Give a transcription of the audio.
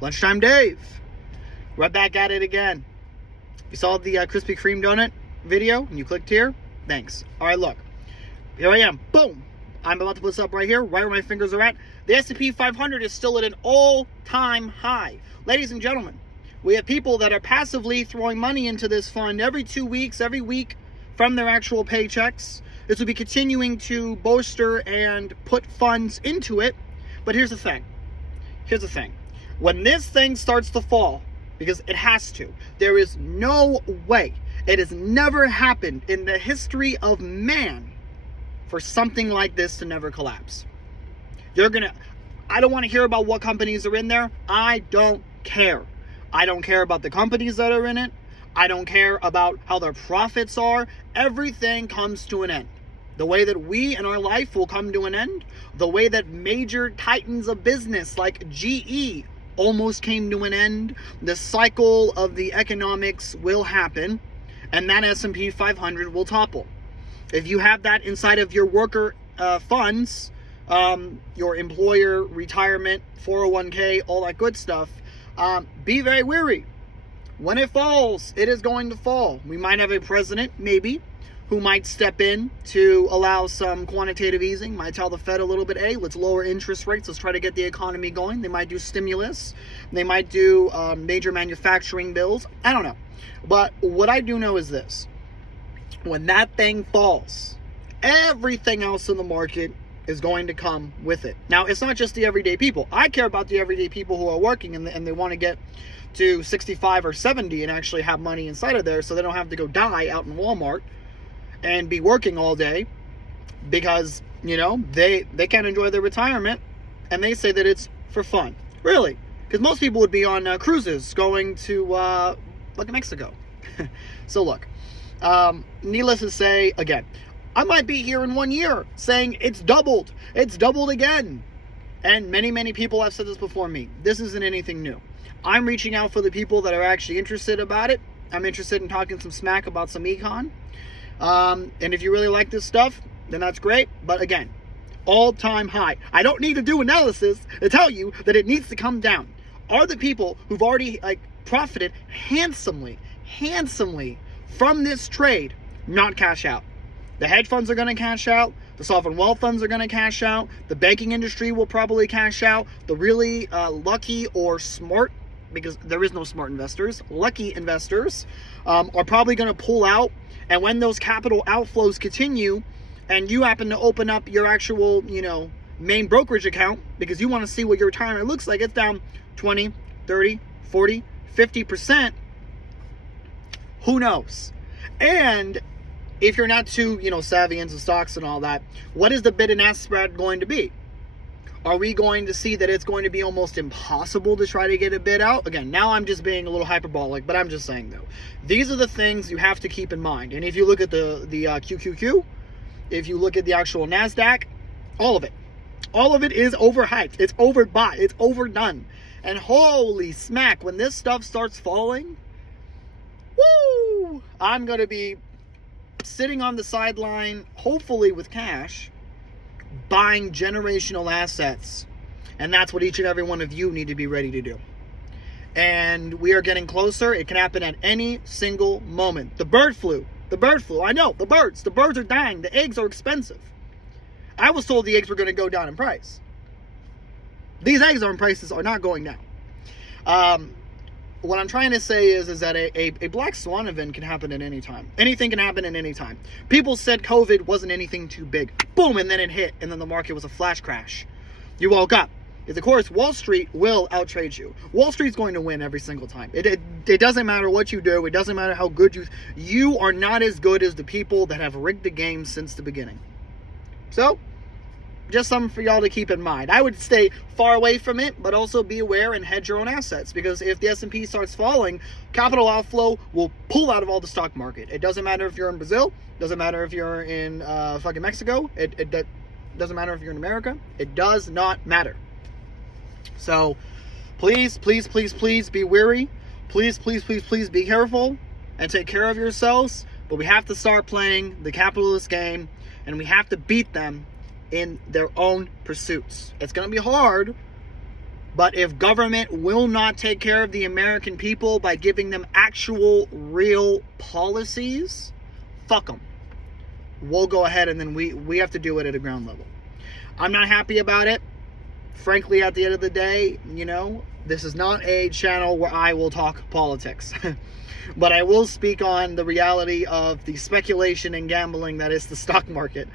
Lunchtime Dave. Right back at it again. You saw the Krispy Kreme donut video and you clicked here? Thanks. All right, look. Here I am. Boom. I'm about to put this up right here, right where my fingers are at. The S&P 500 is still at an all-time high. Ladies and gentlemen, we have people that are passively throwing money into this fund every 2 weeks, every week from their actual paychecks. This will be continuing to bolster and put funds into it. But here's the thing. When this thing starts to fall, because it has to, there is no way, it has never happened in the history of man for something like this to never collapse. I don't want to hear about what companies are in there. I don't care. I don't care about the companies that are in it. I don't care about how their profits are. Everything comes to an end. The way that we in our life will come to an end, the way that major titans of business like GE almost came to an end, the cycle of the economics will happen, and that S&P 500 will topple. If you have that inside of your worker funds, your employer retirement, 401k, all that good stuff, be very wary. When it falls, it is going to fall. We might have a president, maybe, who might step in to allow some quantitative easing, might tell the Fed a little bit, hey, let's lower interest rates, let's try to get the economy going. They might do stimulus. They might do major manufacturing bills. I don't know. But what I do know is this. When that thing falls, everything else in the market is going to come with it. Now, it's not just the everyday people. I care about the everyday people who are working and they want to get to 65 or 70 and actually have money inside of there so they don't have to go die out in Walmart and be working all day because, they can't enjoy their retirement and they say that it's for fun. Really? Because most people would be on cruises going to Mexico. So look, needless to say, again, I might be here in 1 year saying it's doubled again. And many people have said this before me. This isn't anything new. I'm reaching out for the people that are actually interested about it. I'm interested in talking some smack about some econ. And if you really like this stuff, then that's great. But again, all-time high. I don't need to do analysis to tell you that it needs to come down. Are the people who've already profited handsomely from this trade not cash out? The hedge funds are going to cash out. The sovereign wealth funds are going to cash out. The banking industry will probably cash out. The really lucky or smart, because there is no smart investors, lucky investors are probably going to pull out. And when those capital outflows continue and you happen to open up your actual, main brokerage account because you want to see what your retirement looks like, it's down 20, 30, 40, 50%. Who knows? And if you're not too, savvy into stocks and all that, what is the bid and ask spread going to be? Are we going to see that it's going to be almost impossible to try to get a bid out? Again, now I'm just being a little hyperbolic, but I'm just saying, though. These are the things you have to keep in mind. And if you look at the QQQ, if you look at the actual NASDAQ, all of it is overhyped. It's overbought. It's overdone. And holy smack, when this stuff starts falling, woo! I'm going to be sitting on the sideline, hopefully with cash, buying generational assets. And that's what each and every one of you need to be ready to do. And we are getting closer. It can happen at any single moment. The bird flu. I know, the birds are dying. The eggs are expensive. I was told the eggs were going to go down in price. These eggs prices are not going down. What I'm trying to say is that a black swan event can happen at any time. Anything can happen at any time. People said COVID wasn't anything too big. Boom, and then it hit, and then the market was a flash crash. You woke up. Of course, Wall Street will outtrade you. Wall Street's going to win every single time. It doesn't matter what you do. It doesn't matter how good you are not as good as the people that have rigged the game since the beginning. So, just something for y'all to keep in mind. I would stay far away from it, but also be aware and hedge your own assets. Because if the S&P starts falling, capital outflow will pull out of all the stock market. It doesn't matter if you're in Brazil. It doesn't matter if you're in fucking Mexico. It doesn't matter if you're in America. It does not matter. So, please be wary. Please be careful and take care of yourselves. But we have to start playing the capitalist game, and we have to beat them in their own pursuits. It's going to be hard, But if government will not take care of the American people by giving them actual, real policies, fuck them. We'll go ahead and then we have to do it at a ground level. I'm not happy about it. Frankly, at the end of the day, this is not a channel where I will talk politics. But I will speak on the reality of the speculation and gambling that is the stock market.